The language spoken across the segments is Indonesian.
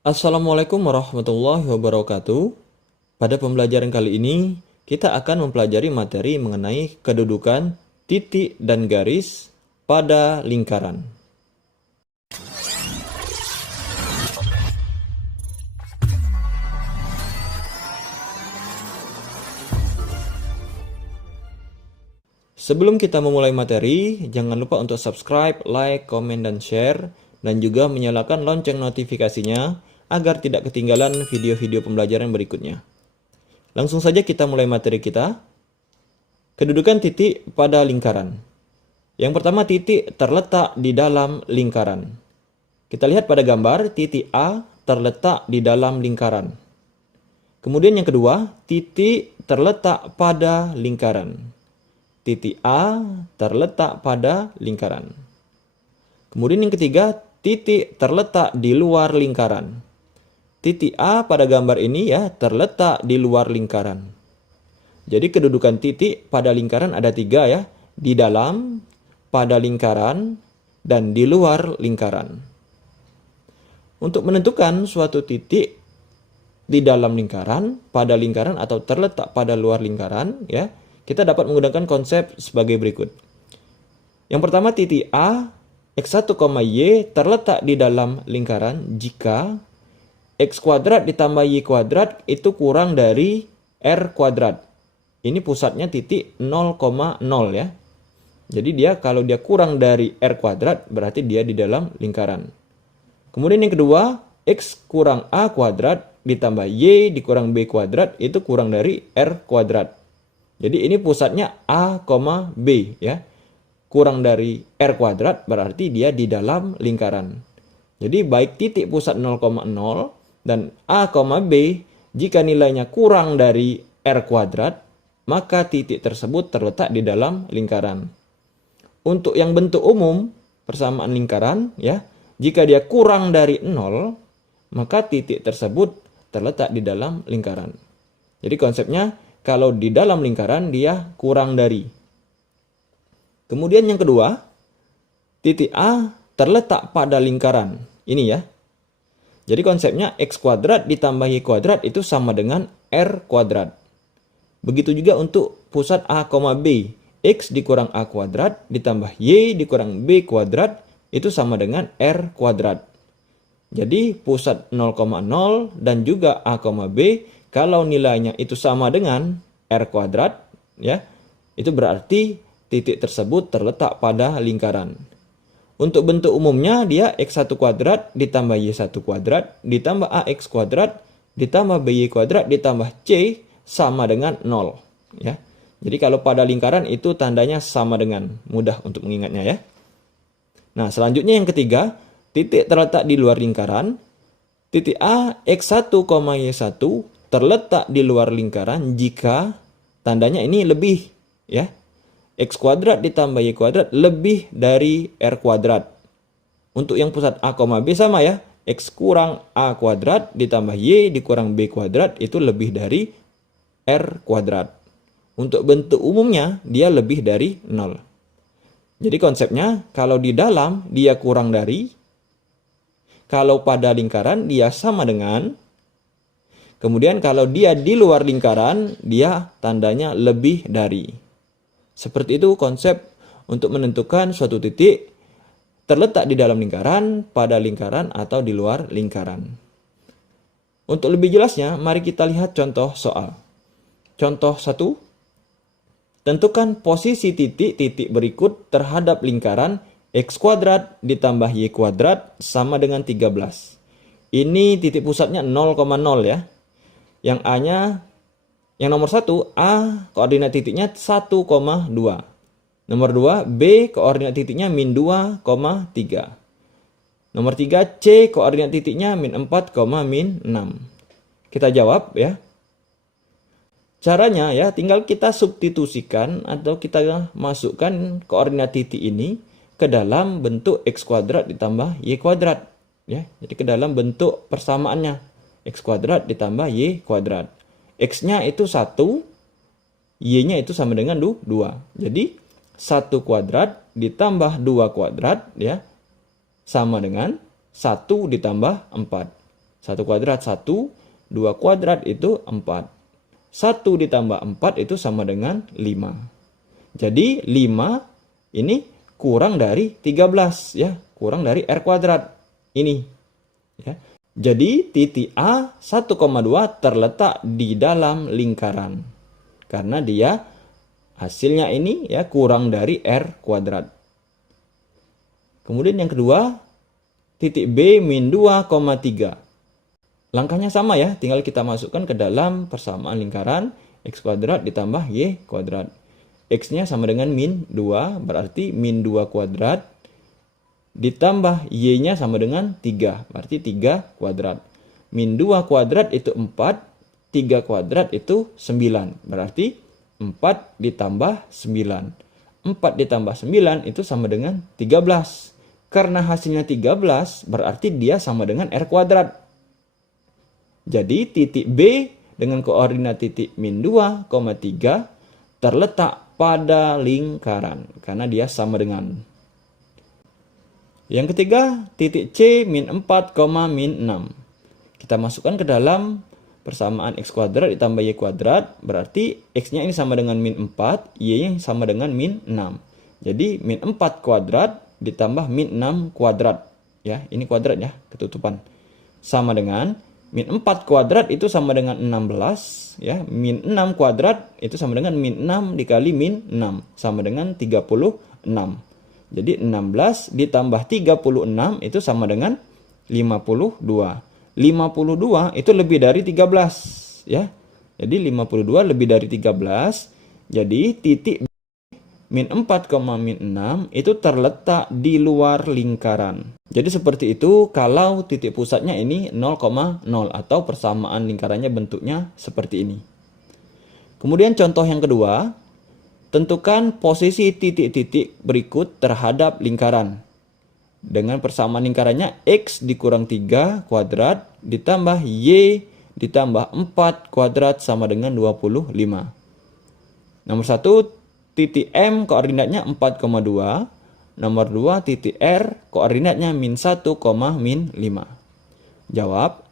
Assalamualaikum warahmatullahi wabarakatuh. Pada pembelajaran kali ini, kita akan mempelajari materi mengenai kedudukan titik dan garis pada lingkaran. Sebelum kita memulai materi, jangan lupa untuk subscribe, like, komen, dan share, dan juga menyalakan lonceng notifikasinya agar tidak ketinggalan video-video pembelajaran berikutnya. Langsung saja kita mulai materi kita. Kedudukan titik pada lingkaran. Yang pertama, titik terletak di dalam lingkaran. Kita lihat pada gambar, titik A terletak di dalam lingkaran. Kemudian yang kedua, titik terletak pada lingkaran. Titik A terletak pada lingkaran. Kemudian yang ketiga, titik terletak di luar lingkaran. Titik A pada gambar ini ya terletak di luar lingkaran. Jadi kedudukan titik pada lingkaran ada 3 ya. Di dalam, pada lingkaran, dan di luar lingkaran. Untuk menentukan suatu titik di dalam lingkaran, pada lingkaran, atau terletak pada luar lingkaran ya, kita dapat menggunakan konsep sebagai berikut. Yang pertama, titik A, X1, Y terletak di dalam lingkaran jika X kuadrat ditambah Y kuadrat itu kurang dari R kuadrat. Ini pusatnya titik 0,0 ya. Jadi kalau dia kurang dari R kuadrat berarti dia di dalam lingkaran. Kemudian yang kedua, X kurang A kuadrat ditambah Y dikurang B kuadrat itu kurang dari R kuadrat. Jadi ini pusatnya A, B ya. Kurang dari R kuadrat berarti dia di dalam lingkaran. Jadi baik titik pusat 0,0 dan A, B jika nilainya kurang dari R kuadrat, maka titik tersebut terletak di dalam lingkaran. Untuk yang bentuk umum, persamaan lingkaran, ya, jika dia kurang dari 0, maka titik tersebut terletak di dalam lingkaran. Jadi konsepnya, kalau di dalam lingkaran, dia kurang dari. Kemudian yang kedua, titik A terletak pada lingkaran. Ini ya. Jadi konsepnya X kuadrat ditambah Y kuadrat itu sama dengan R kuadrat. Begitu juga untuk pusat A, B. X dikurang A kuadrat ditambah Y dikurang B kuadrat itu sama dengan R kuadrat. Jadi pusat 0,0 dan juga A, B kalau nilainya itu sama dengan R kuadrat ya, itu berarti titik tersebut terletak pada lingkaran. Untuk bentuk umumnya dia X1 kuadrat ditambah Y1 kuadrat ditambah AX kuadrat ditambah BY kuadrat ditambah C sama dengan 0. Ya. Jadi kalau pada lingkaran itu tandanya sama dengan, mudah untuk mengingatnya ya. Nah selanjutnya yang ketiga, titik terletak di luar lingkaran. Titik A, X1, Y1 terletak di luar lingkaran jika tandanya ini lebih ya. X kuadrat ditambah Y kuadrat lebih dari R kuadrat. Untuk yang pusat A, B sama ya. X kurang A kuadrat ditambah Y dikurang B kuadrat itu lebih dari R kuadrat. Untuk bentuk umumnya dia lebih dari 0. Jadi konsepnya kalau di dalam dia kurang dari. Kalau pada lingkaran dia sama dengan. Kemudian kalau dia di luar lingkaran dia tandanya lebih dari. Seperti itu konsep untuk menentukan suatu titik terletak di dalam lingkaran, pada lingkaran, atau di luar lingkaran. Untuk lebih jelasnya, mari kita lihat contoh soal. Contoh 1. Tentukan posisi titik-titik berikut terhadap lingkaran X kuadrat ditambah Y kuadrat sama dengan 13. Ini titik pusatnya 0,0 ya. Yang A-nya yang nomor 1, A koordinat titiknya 1,2. Nomor 2, B koordinat titiknya min 2,3. Nomor 3, C koordinat titiknya min 4, min 6. Kita jawab ya. Caranya ya, tinggal kita substitusikan atau kita masukkan koordinat titik ini ke dalam bentuk X kuadrat ditambah Y kuadrat. Ya, jadi ke dalam bentuk persamaannya. X kuadrat ditambah Y kuadrat. X-nya itu 1, Y-nya itu sama dengan 2. Jadi 1 kuadrat ditambah 2 kuadrat ya sama dengan 1 ditambah 4. 1 kuadrat 1, 2 kuadrat itu 4. 1 ditambah 4 itu sama dengan 5. Jadi 5 ini kurang dari 13 ya, kurang dari R kuadrat ini ya. Jadi titik A 1,2 terletak di dalam lingkaran. Karena dia hasilnya ini ya kurang dari R kuadrat. Kemudian yang kedua, titik B min 2,3. Langkahnya sama ya, tinggal kita masukkan ke dalam persamaan lingkaran X kuadrat ditambah Y kuadrat. X-nya sama dengan min 2, berarti min 2 kuadrat. Ditambah Y-nya sama dengan 3, berarti 3 kuadrat. Min 2 kuadrat itu 4, 3 kuadrat itu 9, berarti 4 ditambah 9. 4 ditambah 9 itu sama dengan 13. Karena hasilnya 13, berarti dia sama dengan R kuadrat. Jadi titik B dengan koordinat titik min 2,3 terletak pada lingkaran, karena dia sama dengan. Yang ketiga, titik C min 4, min 6. Kita masukkan ke dalam persamaan X kuadrat ditambah Y kuadrat, berarti X-nya ini sama dengan min 4, Y-nya sama dengan min 6. Jadi min 4 kuadrat ditambah min 6 kuadrat. Ya, ini kuadrat ya, ketutupan. Sama dengan min 4 kuadrat itu sama dengan 16. Ya, min 6 kuadrat itu sama dengan min 6 dikali min 6. Sama dengan 36. Jadi 16 ditambah 36 itu sama dengan 52. 52 itu lebih dari 13 ya. Jadi 52 lebih dari 13. Jadi titik min 4, min 6 itu terletak di luar lingkaran. Jadi seperti itu kalau titik pusatnya ini 0,0 atau persamaan lingkarannya bentuknya seperti ini. Kemudian contoh yang kedua, tentukan posisi titik-titik berikut terhadap lingkaran. Dengan persamaan lingkarannya X dikurang 3 kuadrat ditambah Y ditambah 4 kuadrat sama dengan 25. Nomor 1, titik M koordinatnya 4,2. Nomor 2, titik R koordinatnya min 1, min 5. Jawab.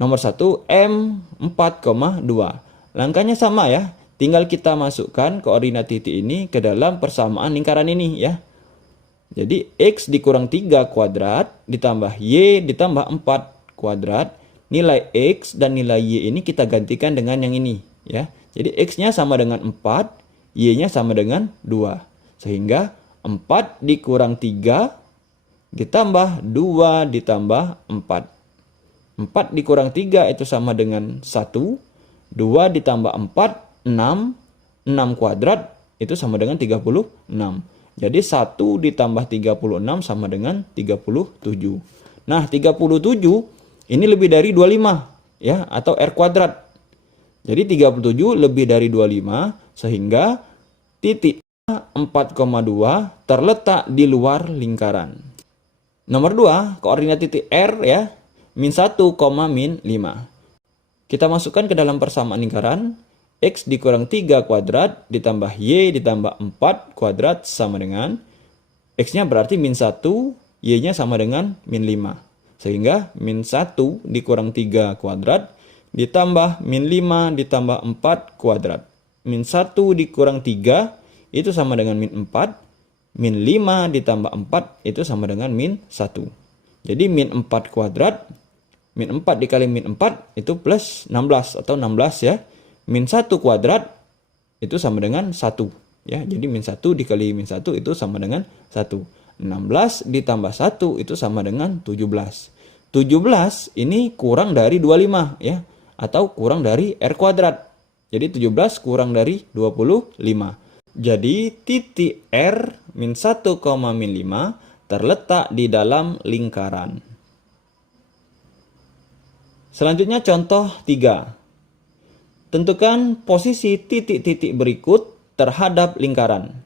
Nomor 1, M 4,2. Langkahnya sama ya. Tinggal kita masukkan koordinat titik ini ke dalam persamaan lingkaran ini ya. Jadi X dikurang 3 kuadrat ditambah Y ditambah 4 kuadrat. Nilai X dan nilai Y ini kita gantikan dengan yang ini ya. Jadi X-nya sama dengan 4, Y-nya sama dengan 2. Sehingga 4 dikurang 3 ditambah 2 ditambah 4. 4 dikurang 3 itu sama dengan 1. 2 ditambah 4 6 kuadrat itu sama dengan 36. Jadi 1 ditambah 36 sama dengan 37. Nah, 37 ini lebih dari 25 ya, atau R kuadrat. Jadi 37 lebih dari 25 sehingga titik A 4,2 terletak di luar lingkaran. Nomor 2, koordinat titik R ya, min 1, min 5. Kita masukkan ke dalam persamaan lingkaran. X dikurang 3 kuadrat ditambah Y ditambah 4 kuadrat sama dengan X-nya berarti min 1, Y-nya sama dengan min 5. Sehingga min 1 dikurang 3 kuadrat ditambah min 5 ditambah 4 kuadrat. Min 1 dikurang 3 itu sama dengan min 4. Min 5 ditambah 4 itu sama dengan min 1. Jadi min 4 kuadrat, min 4 dikali min 4 itu plus 16 atau 16 ya. Min 1 kuadrat itu sama dengan 1 ya. Jadi min 1 dikali min 1 itu sama dengan 1. 16 ditambah 1 itu sama dengan 17. 17 ini kurang dari 25 ya, atau kurang dari R kuadrat. Jadi 17 kurang dari 25. Jadi titik R min 1, min 5 terletak di dalam lingkaran. Selanjutnya contoh 3. Tentukan posisi titik-titik berikut terhadap lingkaran.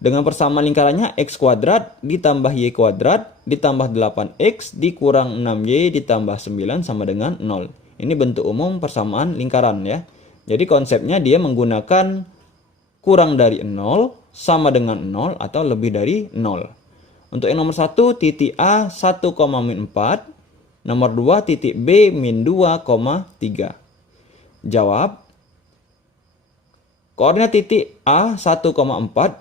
Dengan persamaan lingkarannya X kuadrat ditambah Y kuadrat ditambah 8X dikurang 6Y ditambah 9 sama dengan 0. Ini bentuk umum persamaan lingkaran ya. Jadi konsepnya dia menggunakan kurang dari 0 sama dengan 0 atau lebih dari 0. Untuk yang nomor 1, titik A 1, min 4 Nomor 2 titik B min 2,3. Jawab. Koordinat titik A 1,4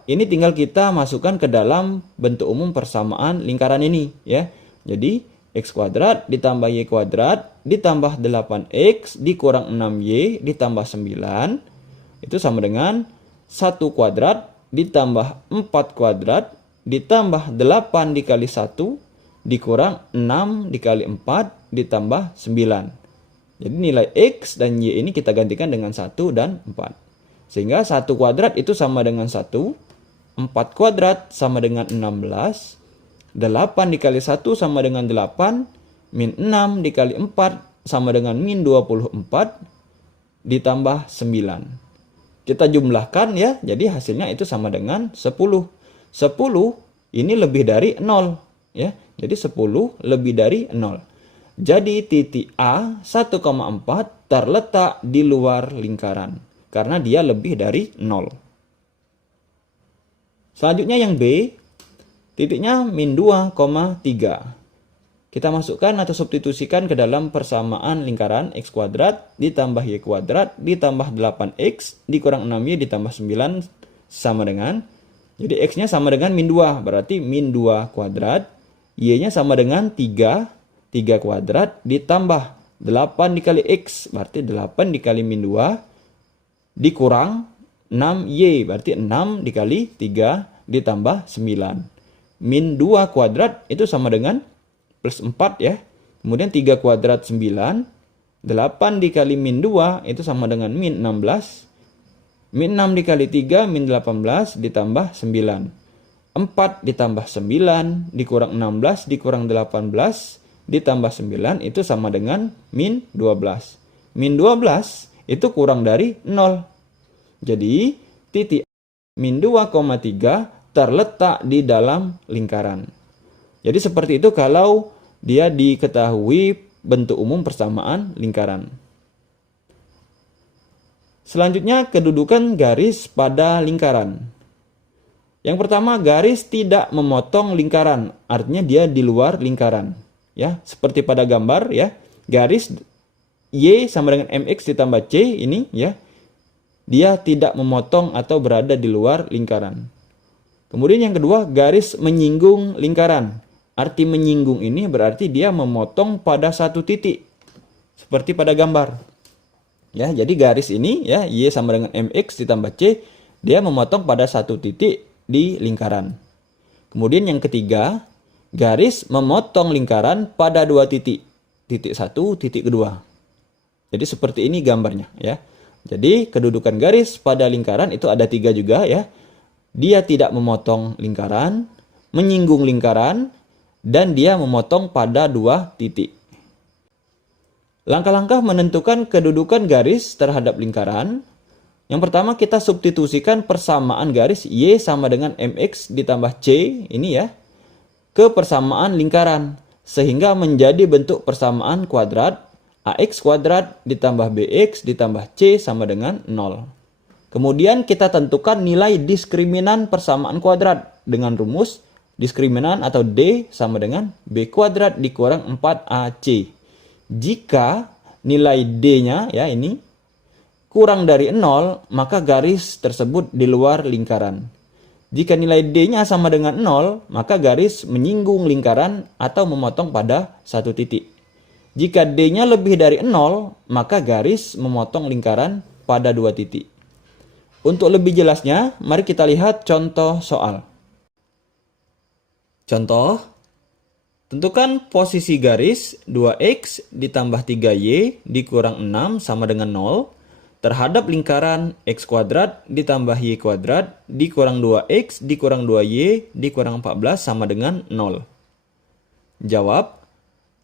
ini tinggal kita masukkan ke dalam bentuk umum persamaan lingkaran ini ya. Jadi x kuadrat ditambah y kuadrat ditambah 8x dikurang 6y ditambah 9 itu sama dengan 1 kuadrat ditambah 4 kuadrat ditambah 8 dikali 1 dikurang 6 dikali 4 ditambah 9. Jadi nilai X dan Y ini kita gantikan dengan 1 dan 4. Sehingga 1 kuadrat itu sama dengan 1, 4 kuadrat sama dengan 16, 8 dikali 1 sama dengan 8, min 6 dikali 4 sama dengan min 24, ditambah 9. Kita jumlahkan ya, jadi hasilnya itu sama dengan 10. 10 ini lebih dari 0 ya. Jadi 10 lebih dari 0. Jadi titik A 1,4 terletak di luar lingkaran karena dia lebih dari 0. Selanjutnya yang B, titiknya min 2,3. Kita masukkan atau substitusikan ke dalam persamaan lingkaran x kuadrat ditambah y kuadrat ditambah 8x dikurang 6y ditambah 9 sama dengan, jadi x-nya sama dengan min 2, berarti min 2 kuadrat. Y-nya sama dengan 3 kuadrat ditambah 8 dikali X, berarti 8 dikali min 2, dikurang 6Y, berarti 6 dikali 3 ditambah 9. Min 2 kuadrat itu sama dengan plus 4 ya. Kemudian 3 kuadrat 9, 8 dikali min 2 itu sama dengan min 16. Min 6 dikali 3, min 18 ditambah 9. 4 ditambah 9 dikurang 16 dikurang 18 ditambah 9 itu sama dengan min 12. Min 12 itu kurang dari 0. Jadi titik min 2,3 terletak di dalam lingkaran. Jadi seperti itu kalau dia diketahui bentuk umum persamaan lingkaran. Selanjutnya kedudukan garis pada lingkaran. Yang pertama, garis tidak memotong lingkaran, artinya dia di luar lingkaran. Ya, seperti pada gambar ya, garis Y sama dengan MX ditambah C ini ya, dia tidak memotong atau berada di luar lingkaran. Kemudian yang kedua, garis menyinggung lingkaran. Arti menyinggung ini berarti dia memotong pada satu titik, seperti pada gambar. Ya, jadi garis ini ya, Y sama dengan MX ditambah C, dia memotong pada satu titik di lingkaran. Kemudian yang ketiga, garis memotong lingkaran pada dua titik. Titik satu, titik kedua. Jadi seperti ini gambarnya ya. Jadi kedudukan garis pada lingkaran itu ada 3 juga ya. Dia tidak memotong lingkaran, menyinggung lingkaran, dan dia memotong pada 2 titik. Langkah-langkah menentukan kedudukan garis terhadap lingkaran. Yang pertama kita substitusikan persamaan garis Y sama dengan MX ditambah C ini ya ke persamaan lingkaran sehingga menjadi bentuk persamaan kuadrat AX kuadrat ditambah BX ditambah C sama dengan 0. Kemudian kita tentukan nilai diskriminan persamaan kuadrat dengan rumus diskriminan atau D sama dengan B kuadrat dikurang 4AC. Jika nilai D-nya ya ini kurang dari 0, maka garis tersebut di luar lingkaran. Jika nilai D-nya sama dengan 0, maka garis menyinggung lingkaran atau memotong pada satu titik. Jika D-nya lebih dari 0, maka garis memotong lingkaran pada 2 titik. Untuk lebih jelasnya, mari kita lihat contoh soal. Contoh, tentukan posisi garis 2x ditambah 3y dikurang 6 sama dengan 0, terhadap lingkaran x kuadrat ditambah y kuadrat dikurang 2x dikurang 2y dikurang 14 sama dengan 0. Jawab.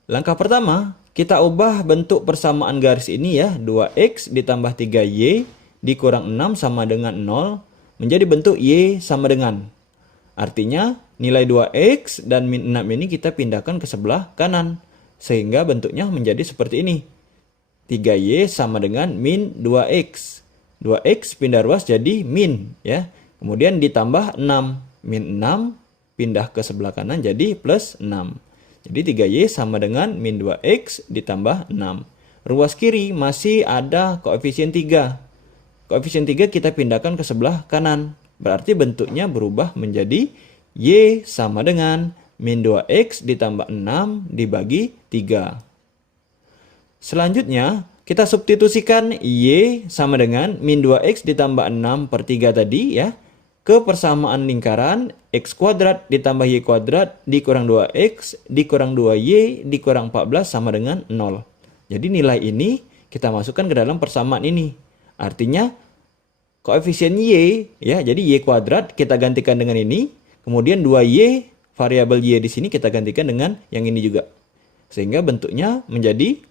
Langkah pertama, kita ubah bentuk persamaan garis ini ya, 2x ditambah 3y dikurang 6 sama dengan 0 menjadi bentuk y sama dengan. Artinya nilai 2x dan min 6 ini kita pindahkan ke sebelah kanan sehingga bentuknya menjadi seperti ini. 3y sama dengan min 2x. 2x pindah ruas jadi min ya. Kemudian ditambah 6. Min 6 pindah ke sebelah kanan jadi plus 6. Jadi 3Y sama dengan min 2X ditambah 6. Ruas kiri masih ada koefisien 3. Koefisien 3 kita pindahkan ke sebelah kanan. Berarti bentuknya berubah menjadi Y sama dengan min 2X ditambah 6 dibagi 3. Selanjutnya, kita substitusikan Y sama dengan min 2X ditambah 6 per 3 tadi ya. Ke persamaan lingkaran X kuadrat ditambah Y kuadrat dikurang 2X dikurang 2Y dikurang 14 sama dengan 0. Jadi nilai ini kita masukkan ke dalam persamaan ini. Artinya koefisien Y ya, jadi Y kuadrat kita gantikan dengan ini. Kemudian 2Y, variabel Y di sini kita gantikan dengan yang ini juga. Sehingga bentuknya menjadi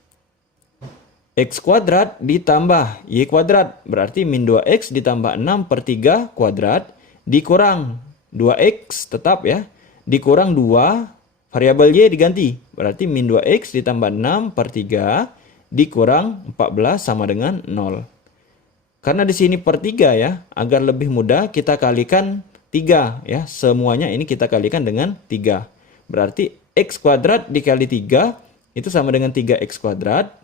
X kuadrat ditambah Y kuadrat. Berarti min 2X ditambah 6 per 3 kuadrat dikurang 2X tetap ya. Dikurang 2, variabel Y diganti. Berarti min 2X ditambah 6 per 3 dikurang 14 sama dengan 0. Karena di sini per 3 ya, agar lebih mudah kita kalikan 3 ya. Semuanya ini kita kalikan dengan 3. Berarti X kuadrat dikali 3 itu sama dengan 3X kuadrat.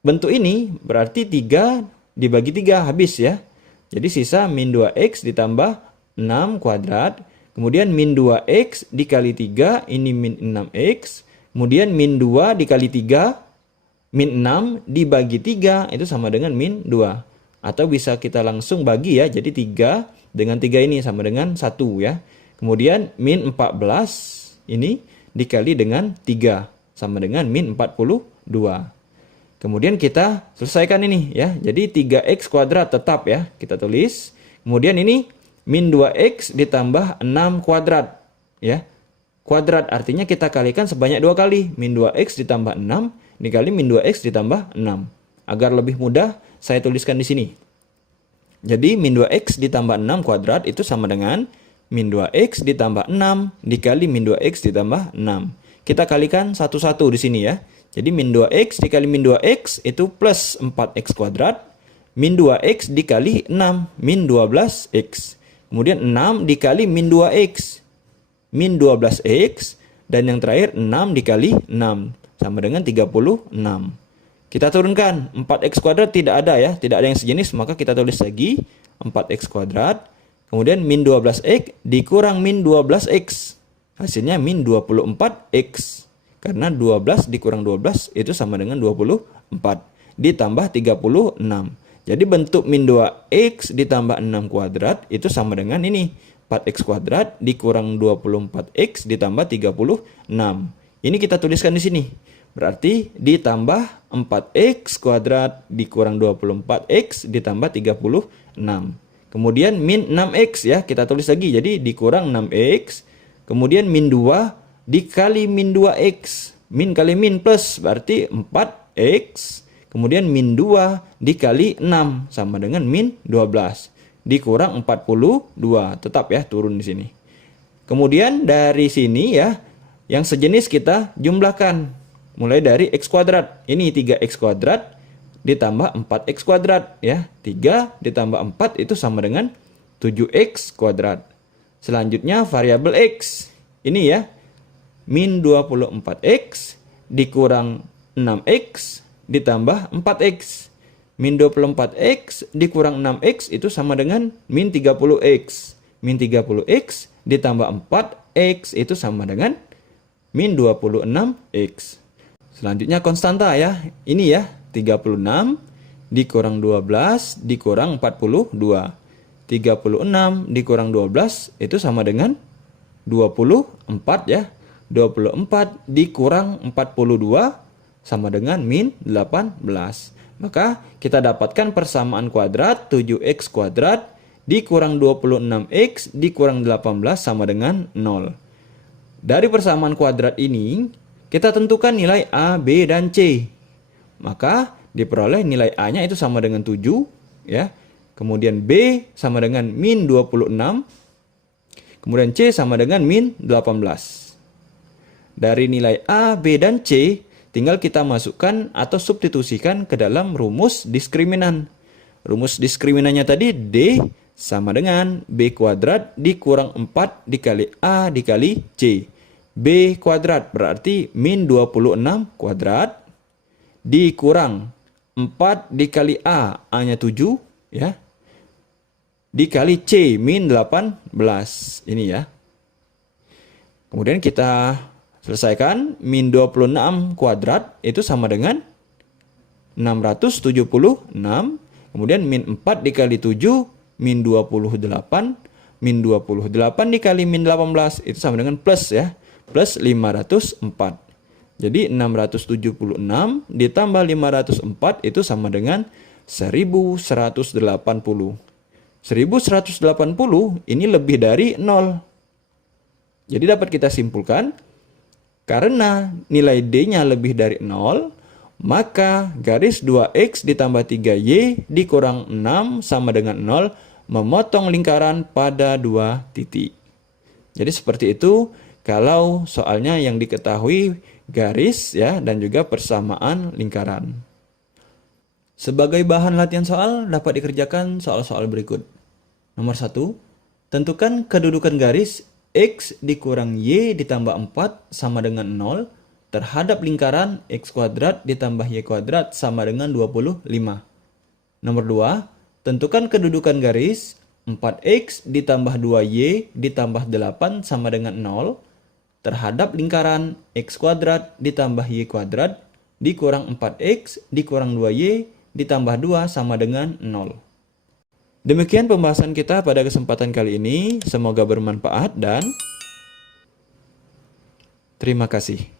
Bentuk ini berarti 3 dibagi 3 habis ya. Jadi sisa min 2X ditambah 6 kuadrat. Kemudian min 2X dikali 3, ini min 6X. Kemudian min 2 dikali 3, min 6 dibagi 3, itu sama dengan min 2. Atau bisa kita langsung bagi ya. Jadi 3 dengan 3 ini sama dengan 1 ya. Kemudian min 14 ini dikali dengan 3, sama dengan min 42. Kemudian kita selesaikan ini ya. Jadi 3X kuadrat tetap ya. Kita tulis. Kemudian ini min 2X ditambah 6 kuadrat. Ya. Kuadrat artinya kita kalikan sebanyak 2 kali. Min 2X ditambah 6 dikali min 2X ditambah 6. Agar lebih mudah saya tuliskan di sini. Jadi min 2X ditambah 6 kuadrat itu sama dengan min 2X ditambah 6 dikali min 2X ditambah 6. Kita kalikan satu-satu di sini ya. Jadi min 2X dikali min 2X itu plus 4X kuadrat. Min 2X dikali 6, min 12X. Kemudian 6 dikali min 2X, min 12X. Dan yang terakhir 6 dikali 6, sama dengan 36. Kita turunkan, 4X kuadrat tidak ada ya, tidak ada yang sejenis. Maka kita tulis lagi 4X kuadrat. Kemudian min 12X dikurang min 12X. Hasilnya min 24X. Karena 12 dikurang 12 itu sama dengan 24. Ditambah 36. Jadi bentuk min 2X ditambah 6 kuadrat itu sama dengan ini. 4X kuadrat dikurang 24X ditambah 36. Ini kita tuliskan di sini. Berarti ditambah 4X kuadrat dikurang 24X ditambah 36. Kemudian min 6X ya. Kita tulis lagi. Jadi dikurang 6X. Kemudian min 2 dikali min 2X. Min kali min plus berarti 4X. Kemudian min 2 dikali 6 sama dengan min 12. Dikurang 42. Tetap ya turun di sini. Kemudian dari sini ya, yang sejenis kita jumlahkan. Mulai dari X kuadrat. Ini 3X kuadrat ditambah 4X kuadrat ya. 3 ditambah 4 itu sama dengan 7X kuadrat. Selanjutnya variabel X. Ini ya. Min 24X dikurang 6X ditambah 4X. Min 24X dikurang 6X itu sama dengan min 30X. Min 30X ditambah 4X itu sama dengan min 26X. Selanjutnya konstanta ya. Ini ya 36 dikurang 12 dikurang 42. 36 dikurang 12 itu sama dengan 24 ya. 24 dikurang 42 sama dengan min 18. Maka kita dapatkan persamaan kuadrat 7X kuadrat dikurang 26X dikurang 18 sama dengan 0. Dari persamaan kuadrat ini, kita tentukan nilai A, B, dan C. Maka diperoleh nilai A-nya itu sama dengan 7. Ya. Kemudian B sama dengan min 26. Kemudian C sama dengan min 18. Dari nilai A, B, dan C, tinggal kita masukkan atau substitusikan ke dalam rumus diskriminan. Rumus diskriminannya tadi D sama dengan B kuadrat dikurang 4 dikali A dikali C. B kuadrat, berarti min 26 kuadrat, dikurang 4 dikali A, A-nya 7, ya. Dikali C, min 18, ini ya. Kemudian kita selesaikan, min 26 kuadrat itu sama dengan 676, kemudian min 4 dikali 7, min 28, min 28 dikali min 18 itu sama dengan plus ya, plus 504. Jadi 676 ditambah 504 itu sama dengan 1180. 1180 ini lebih dari 0. Jadi dapat kita simpulkan, karena nilai D-nya lebih dari 0, maka garis 2X ditambah 3Y dikurang 6 sama dengan 0, memotong lingkaran pada 2 titik. Jadi seperti itu kalau soalnya yang diketahui garis ya dan juga persamaan lingkaran. Sebagai bahan latihan soal dapat dikerjakan soal-soal berikut. Nomor 1, tentukan kedudukan garis X dikurang Y ditambah 4 sama dengan 0 terhadap lingkaran X kuadrat ditambah Y kuadrat sama dengan 25. Nomor 2, tentukan kedudukan garis 4X ditambah 2Y ditambah 8 sama dengan 0 terhadap lingkaran X kuadrat ditambah Y kuadrat dikurang 4X dikurang 2Y ditambah 2 sama dengan 0. Demikian pembahasan kita pada kesempatan kali ini. Semoga bermanfaat dan terima kasih.